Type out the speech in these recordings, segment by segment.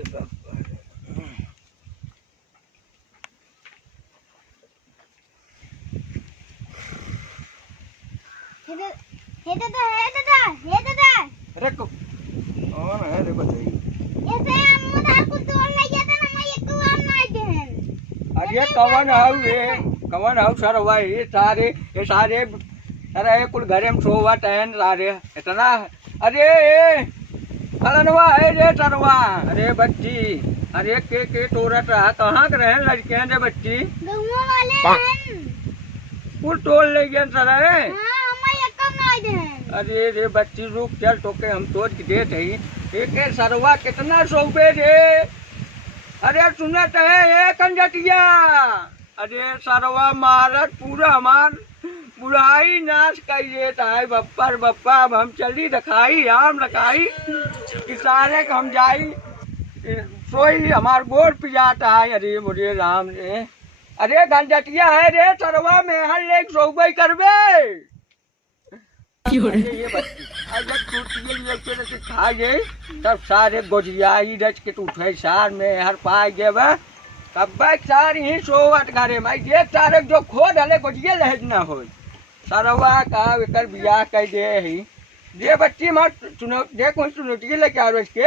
हे दादा हे दादा हे दादा अरे कौन है रे बताइए। ऐसे हम उधर को तोड़ ले गया था ना मैं ये को हम नहीं देन। अरे कवन हाउ सरवा ये सारे अरे कुल घरे में सोवा टहन सारे इतना। अरे अरनवा है रे सरवा। अरे बच्ची अरे के तोड़त रहा कहाँ के रहे लड़के हैं रे बच्ची गौवा वाले हैं कुल तोड़ ले गए सर। अरे रे बच्ची रुक चल टोके हम तोड़ के देते ही एक सरवा कितना सौबे रे। अरे सुनत है ये कंजटिया। अरे सरवा मारत पूरा हमार बुढ़ाई नाश कर देता है बप्पा अब हम चली रखाई आम रखाई किसाने हम जाई सोई हमार गोर पिजाता है। अरे मुझे राम रे अरे गंजटिया है रे सरवा में हर एक सौबई करबे। ये बच्ची अगर खा गए तब सारे गोजियाई रच के उठे सार में हर पाए गए तब सारी ही सोवट घरे में ये सारे जो खो डाले गोजिए लहज न हो सरवा का एकर बियाह कह दे ही ये बच्ची मत सुनो देख चुनौती लेके आ के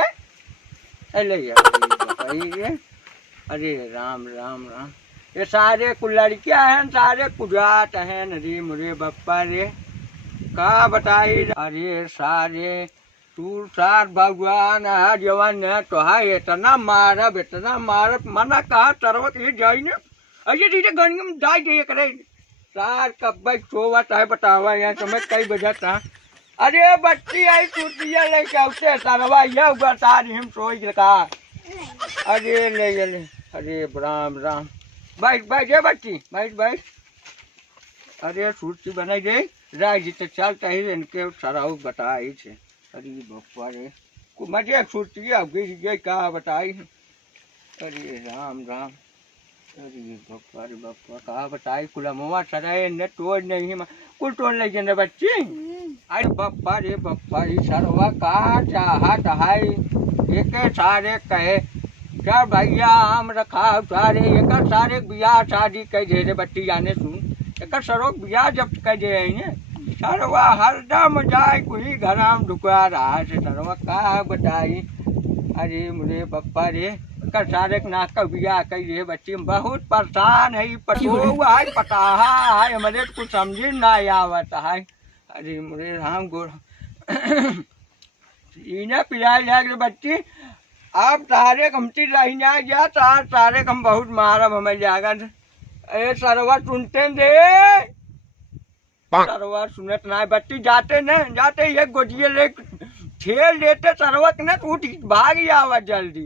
अरे राम राम राम ये सारे कुल लड़कियां हैं सारे कुजात हैं अरे मुरे बप्पा रे का बताई। अरे सारे तू सार भगवान है जवान है तो है इतना मारब मना कहा तरवत ये जाई ने अरे दीजिए गन में डाल जाइए करे सार कब सोवत है बतावा यहाँ समय कई बजे था। अरे बच्ची आई कुर्तिया लेके आते सरवा यह हुआ सार हम सोई का। अरे ले अरे राम राम बैठ ये बच्ची बैठ। अरे सूर्ति बनाई दे राज तो चलता ही इनके सराउ बताई छे। अरे बप्पा रे को मजे सूर्ति अब गिर गई कहा बताई। अरे राम राम अरे बप्पा रे बप्पा कहा बताई कुल मुआ सराय ने तोड़ नहीं कुल तोड़ ले जने बच्ची। अरे बप्पा रे सरवा का चाहत है एक सारे कहे क्या भैया हम रखा सारे एक सारे बियाह शादी कह दे रे बच्ची जाने सुन एक सरोग बियाह जब कह दे सरवा हरदम जाए कोई घराम ढुका रहा है सरवा का बताई। अरे मुझे बप्पा रे कर सारे नाक का बियाह कह दे बच्ची बहुत परेशान है पटोआ है पटाहा है हमारे कुछ समझ ना आवत है। अरे मुझे राम गोर इन्हें पिला जाए बच्ची अब तारे हमती रही ना गया तारे हम बहुत मारब हमें जागा। ए सरवा सुनते दे सरवा सुनत ना बच्ची जाते ये गोजिए ले छेल देते सरवत न उठ भाग आवत जल्दी।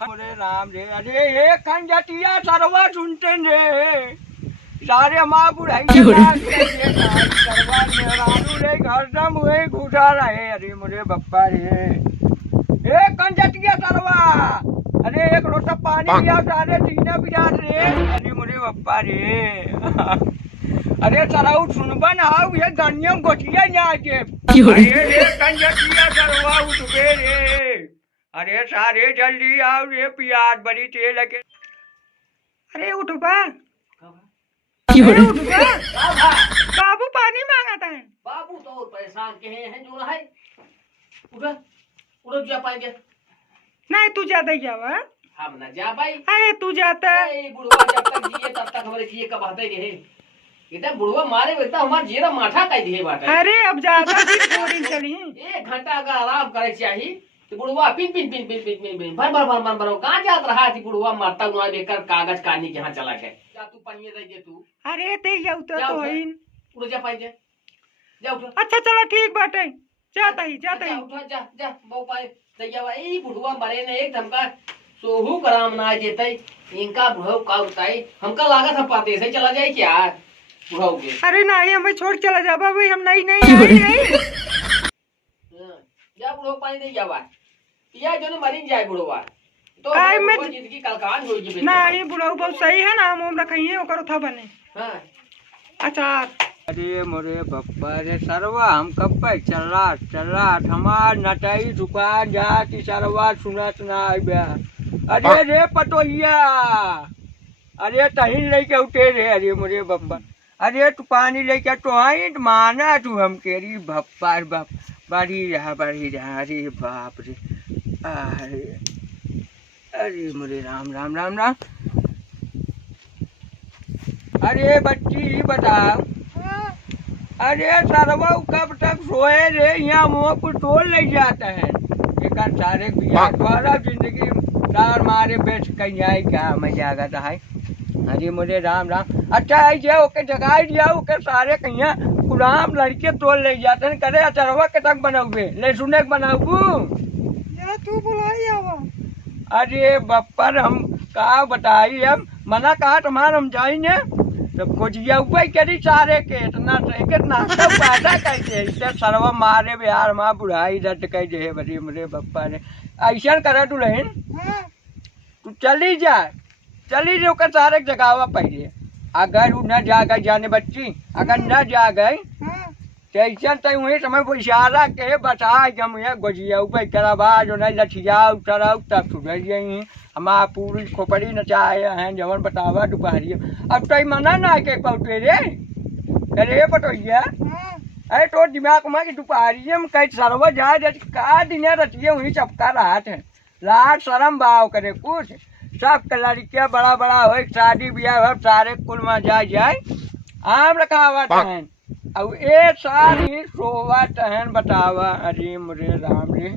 अरे राम रे अरे ये खंजटिया सरवा सुनते दे सारे माँ बुढ़ाई सरवा रे हरदम हुए घुसा रहे। अरे मुझे बप्पा रे एक कंजटिया सरवा। अरे एक लोटा पानी लिया सारे तीना बिजार रे। अरे मुझे बप्पा रे अरे सराउ सुनबन हाउ ये गनियम गोटिया ना के अरे कंजटिया सरवा उठ गए रे। अरे सारे जल्दी आओ रे प्याज बड़ी तेल के। अरे उठ बा बाबू पानी मांगता है। बाबू तो परेशान के हैं जो है उड़ जा पाएंगे नहीं तू ज्यादा जावा हम ना जा भाई। अरे तू जाता बुढ़वा जब तक जिए तब तक हमारे जिए का बहते रहे इतना बुढ़वा मारे इतना हमारा जीरा माठा कह दिए बात। अरे अब ज्यादा दिन चली 1 घंटा अगर आराम करे चाहिए तो बुढ़वा पिन भर कहाँ जात रहा थी बुढ़वा मरता हुआ लेकर कागज कानी के यहाँ चला गए जा तू पनिए दे तू। अरे ते तो उड़ जा पाएंगे जा उठ। अच्छा चलो ठीक बाटे जाता ही उठा जा बहु पाए दैया ई बुढ़वा मरे ने एक धमका सोहू कराम ना जेते इनका बुढ़ऊ का उताई हमका लागत हम पाते से चला जाए क्या बुढ़ऊ के। अरे नहीं हमें छोड़ चला जा भाई हम नहीं जा बुढ़ऊ पानी दे जावा या जो मरीन जाए बुढ़वा तो जिंदगी कलकान होगी नहीं बुढ़ऊ बहुत सही है ना हम रखिए ओकर उठा बने। हां अचार अरे मोरे बप्पा रे सरवा हम कब पे चल रहा हमार नटाई दुकान जाती सरवा सुनत ना आइबा। अरे रे पटोहिया, अरे तहिन लेके उठे रे। अरे मोरे बप्पा, अरे तू पानी लेके तो आई माना तू हम केरी भप्पा बाप बढ़ी रहा। अरे बाप रे, अरे अरे मोरे राम राम राम राम। अरे बच्ची बताओ, अरे सरवा कब तक सोए रे? यहाँ मुँह को तोड़ ले जाता है। एक सारे द्वारा जिंदगी सार मारे बेच कहीं आए क्या मजा आता है। अरे मुझे राम राम। अच्छा आई जाओ ओके जगाई दिया ओके सारे कहीं गुलाम लड़के तोड़ ले जाते हैं। करे सरवा के तक बनाओगे ले सुने बनाऊ तू बुलाई आवा। अरे बप्पर हम कहा बताई हम मना कहा तुम्हारा हम जाएंगे तब खोजिया ऊपर करी सारे के इतना पैदा कैसे सरवा मारे बिहार माँ बुढ़ाई दर्द कह दे बड़ी मुझे बप्पा ने ऐसा करा तू रहीन तू चली जा ओकर सारे जगावा पहले। अगर वो न जा गई जाने बच्ची, अगर न जा गई कैसन तय वही समय वो इशारा के बता कि हम यहाँ गोजिया ऊपर करवा जो नहीं लठिया उतराऊ तब सुधर गई हमारा पूरी खोपड़ी नचाए हैं जवन बतावा दोपहरी। अब तो मना ना के पौटे रे। अरे पटोहिया, अरे तो दिमाग में कि दोपहरी में कहीं सरवा जाए का दिन रतिये वही चपका रहा थे लाट शर्म भाव करे कुछ सब लड़कियाँ बड़ा हो शादी ब्याह सारे कुल में जाए आम रखावत है अब एक सारी सोवत है बतावा। अरे मुरे राम रे,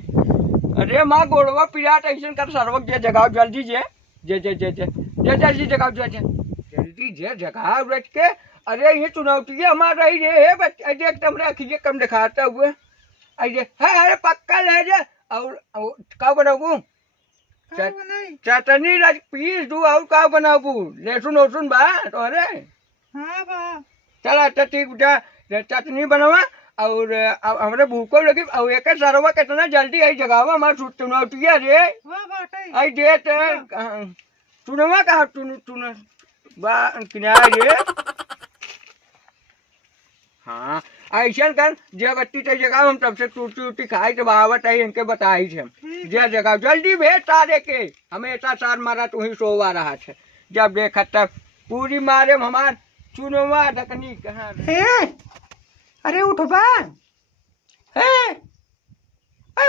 अरे माँ गोड़वा पिराट ऐसा कर सरवक जे जगाओ जल्दी जे जल्दी जगाओ जल्दी जे जगाओ रख के। अरे ये चुनौती हमारा रही रे बच्चे देख तुम रखिए कम दिखाता हुए अरे अरे पक्का ले जा। और का बनाऊ चटनी रख पीस दू और का बनाऊ लहसुन वसुन बा तो। अरे हाँ बा चला ठीक चटनी बनवा और हमारे भूखो लगी और एक सरवा कितना जल्दी आई जगावा हमारे चुनौतिया रे आई दे सुनवा कहा चुन किनारे रे। हाँ ऐसा कर जे बच्ची ते जगह हम तब से टूटी खाई तो बहावत आई इनके बताई थे जे जगह जल्दी भेज सारे के हमेशा सार मारा तू ही सोवा रहा है जब देखा तब पूरी मारे हमार चुनवा ढकनी कहाँ अरे उठ बा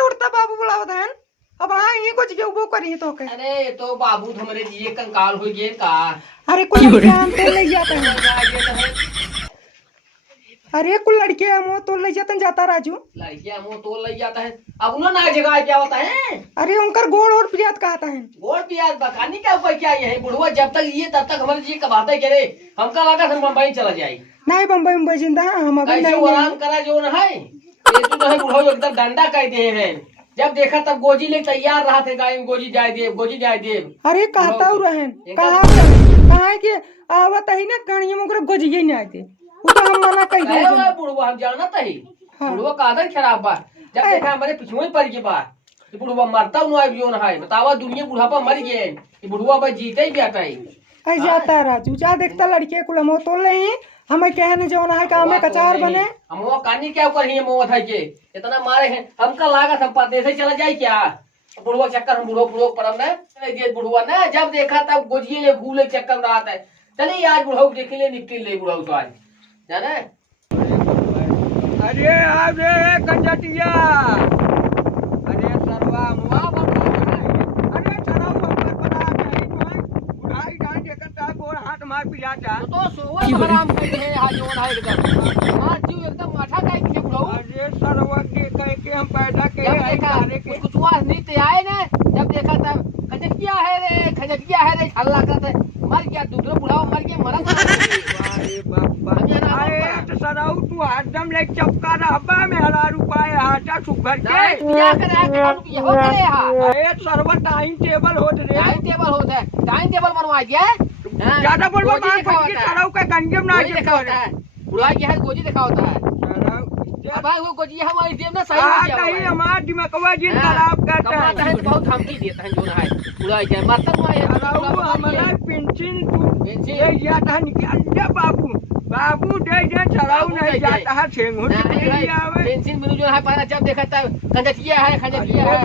उठता बाबू बुलावत है अब हाँ ये कुछ के वो करी तो के। अरे ये तो बाबू हमरे जी कंकाल हो गए का। अरे कोई जान तो ले जाता है। अरे कुल लड़के मुँह तो ले जाते जाता राजू लड़कियां मुँह तोड़ ले जाता है। अब उन्होंने ना जगह क्या होता है। अरे उनकर गोड़ और पियाज कहता है गोड़ पियाज बकानी क्या ऊपर क्या ये है बुढ़वा जब तक ये तब तक हमारे जी कमाते करे हमका लगा हम मुंबई चला जाए नहीं बम्बई जिंदा हम अभी कैसे आराम करा जो न है ये तो है बुढ़वा एकदम डंडा कह दे हैं। जब देखा तब गोजी ले तैयार रहा थे गाय गोजी जाए दे। अरे कहता रहन कहा कि आवत ही ना कणिया में गोजिए नहीं आते वो तो हम मना कह दे बुढ़वा हम जानत है बुढ़वा का आदत खराब बा। जब देखा हमारे पिछुए पड़ गई बा बुढ़वा मरता जो न है बतावा दुनिया बुढ़ापा मर गए बुढ़वा बस जीते ही जाता है जाता राजू जा देखता लड़के कुल हम तोड़ ले हमें कहने जो है काम में कचार बने हम वो कानी क्या कर रही है मोह था के इतना मारे हैं हमका लागत हम परदेश से चला जाए क्या बुढ़वा चक्कर हम बुढ़ो परम ने बुढ़वा ना जब देखा तब गोजिए ले भूले चक्कर में रहा है। चलिए आज बुढ़ो देख ले निपटी ले बुढ़ो तो आज जाने। अरे आप रे कंजटिया, अरे सरवा मुआ अरे चलो बड़ा नहीं बुढ़ाई जान के करता गोड़ हाथ मार पिला जा तो सोवा आराम कर है आज जो है एकदम मार जीव एकदम माथा काई के बुढ़ो। अरे सरवा के कह के हम पैदा के कुछ वास नहीं ते आए ना जब देखा तब खजकिया है रे हल्ला करते मर गया दूसरा बुढ़ाओ मर गया मरा। अरे बाबा अरे सराऊ तू हरदम ले चपका रहबा में हजार रुपए हाटा सुगर के क्या करे रुपया हो करे अरे सरवा टाइम टेबल होत रे टाइम टेबल बनवा दिया ज्यादा बोलबो सराऊ का गंजम ना देखा होता है बुढ़ाई के है गोजी देखा होता है अब वो गोजी हमारी जेब में सही आ कहीं हमार दिमागवा जिन खराब करता है बहुत धमकी देता है जो है बुढ़ाई के मतलब सराऊ हमारा पेंशन तू ये जाता है निकल जा बाबू बाबू दे चलाऊ बाबू नहीं दे जाता है छेंगू आवे पेंसिल में जो है पाना जब देखा था खंडचिया है अरे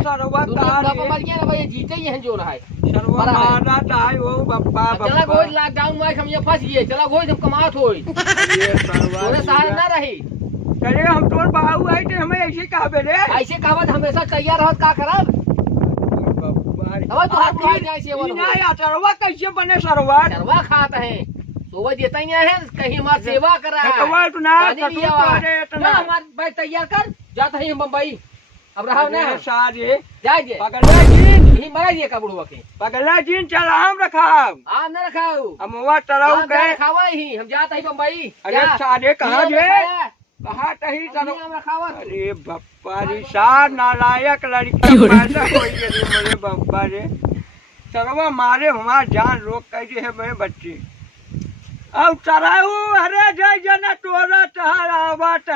सरवा तार मर गया ना भाई जीते ही हैं जो रहा है सरवा मारा ताई वो बप्पा चला बप्पा गोज लॉकडाउन में हम ये फंस गए चला गोज हम कमात होई ये सरवा तोरे सहारे ना रही करे हम तोर बाबू आई थे हमें ऐसे कहबे रे ऐसे कहावत हमेशा तैयार रहत का करब बप्पा रे अब तो हाथ उठा जाए से ई ना या सरवा कैसे बने सरवा चरवा खाता है सोवा देता ही है कहीं हमार सेवा कर रहा है कटवा तो ना पानी कटू लिया हुआ तो है। रे जा इतना हमार भाई तैयार कर जाता है हम बम्बई अब रहा ना अरे सारे जाइए पगला जीन यही मरा दिए का बुढ़वा के पगला जीन चल हम रखाब आम न रखाओ हम वहाँ चलाऊ आम गए रखावा ही हम जाता ही बम्बई अरे सारे कहाँ जे कहाँ तही सरवा आम रखावा अरे बप्पा रे सार नालायक लड़की पैदा होई रे मेरे बप्पा रे सरवा मारे हमार जान रोक कैसे है मेरे बच्चे अब चराऊ अरे जय जना तोरा तहर आवत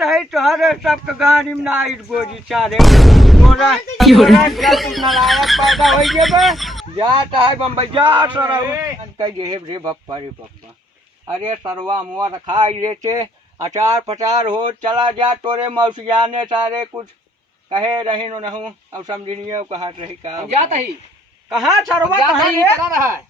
है तोहरे सबके गाड़ी में नाइट गोजी चारे तोरा नालायक पैदा होई जेबे जाता है बम्बई जा सरऊ कह रे बप्पा अरे सरवा मुआ रखा लेते अचार पचार हो चला जा तोरे मौसिया ने सारे कुछ कहे रही न हूँ अब समझिए कहा रही का जाता ही कहाँ सरवा जाता कहाँ ही है करा रहा है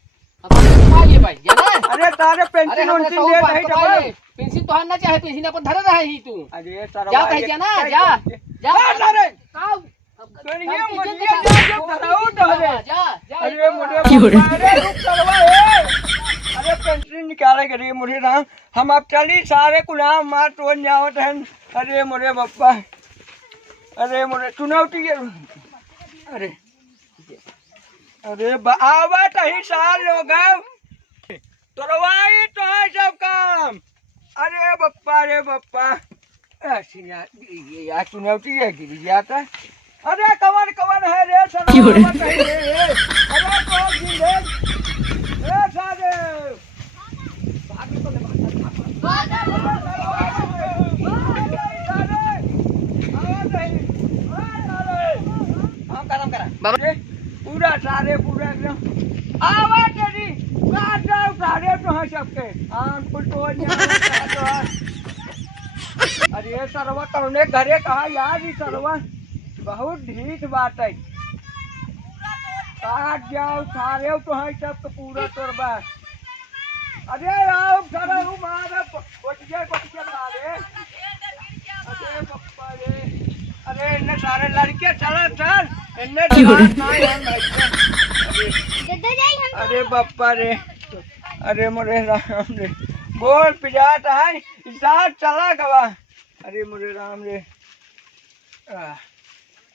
कमाइए भाई जाना अरे तारे अरे पेंसिल हम उनसिल दे रही डबल पेंसिल तो ना चाहे पेंसिल अपन धरे रहा ही तू अरे सरवा जाता ही जाना जा जा अरे आओ सुनिए मुझे जा धराऊ तोरे जा जा अरे मुझे अरे रुक सरवा ए अरे पेंसिल निकाले करे मुझे राम हम अब चली सारे गुलाम मार तो जावत हैं अरे मुझे बप्पा अरे मुझे चुनौती अरे अरे आवत ही साल लोग तोरवाई तो है सब काम अरे बप्पा ऐसी यार चुनौती है गिर जाता अरे कवन है रे अरे कौन सी रे ए सारे पूरा सारे पूरा एकदम आवाज तेरी सारे तो है सबके अरे सरवा तौने घरे कहा यार ही सरवा बहुत ढीठ बात है काट जाओ सारे तो है सबके पूरा तोरबा अरे आओ सारा मारे पटिया मारे अरे पप्पा रे अरे इन्ने सारे लड़के चल इन्ने अरे बप्पा रे अरे मोरे राम रे बोल पिजाता है साथ चला गवा अरे मोरे राम रे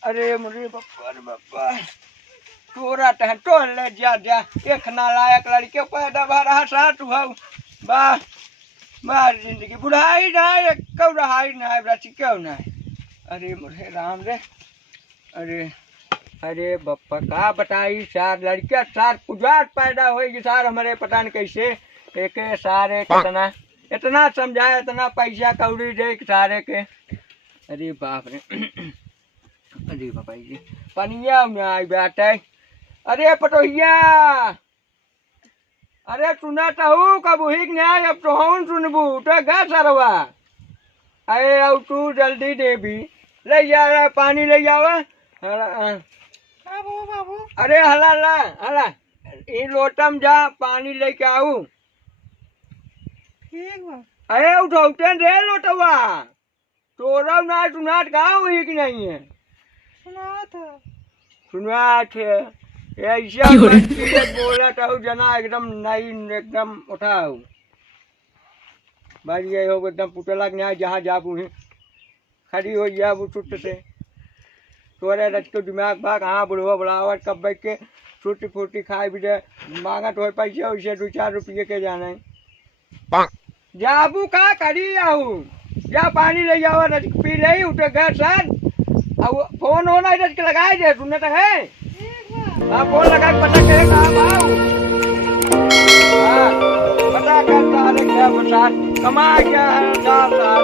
अरे मोरे बप्पा तोरा तहन तो ले जा एक नालायक लड़के पैदा भरा साथ हुआ बाहर जिंदगी बुढ़ाई ना कब रहाई ना बच्ची क्यों ना अरे मोरे राम रे अरे बप्पा का बताई सार लड़कियां सार पुजात पैदा होगी सार हमारे पता नहीं कैसे एक सारे कितना इतना समझाए इतना पैसा कौड़ी दे सारे के अरे बाप रे अरे बाबा जी पनिया में आई बैठे अरे पटोहिया अरे सुना हूँ कब ही न्याय अब तो हूँ सुनबू तो गा सरवा अरे अब तू जल्दी दे भी ले जा पानी ले जावा अरे हला इन लोटम जा पानी लेके आऊ अरे उठौते रे लोटवा तोरा ना सुनात गाँव ही कि नहीं है सुनात है ऐसा बोला था जना एकदम नहीं एकदम उठाऊ भाई ये हो एकदम पुतला न्याय जहाँ जाबू ही खड़ी हो जा वो छुट्ट से तोरे रच के दिमाग बाग हाँ बुढ़वा बुढ़ावट कब बैठ के छुट्टी फुट्टी खाए भी दे मांगा तो पैसे वैसे 2-4 रुपये के जाने जाबू का करी आऊ जा पानी ले जाओ रच पी ले उठे गए सर अब फोन होना रच के लगाए दे सुनने तो है हाँ फोन लगा के पता करे कहाँ आओ हाँ पता करता है क्या बता कमा क्या है 4 साल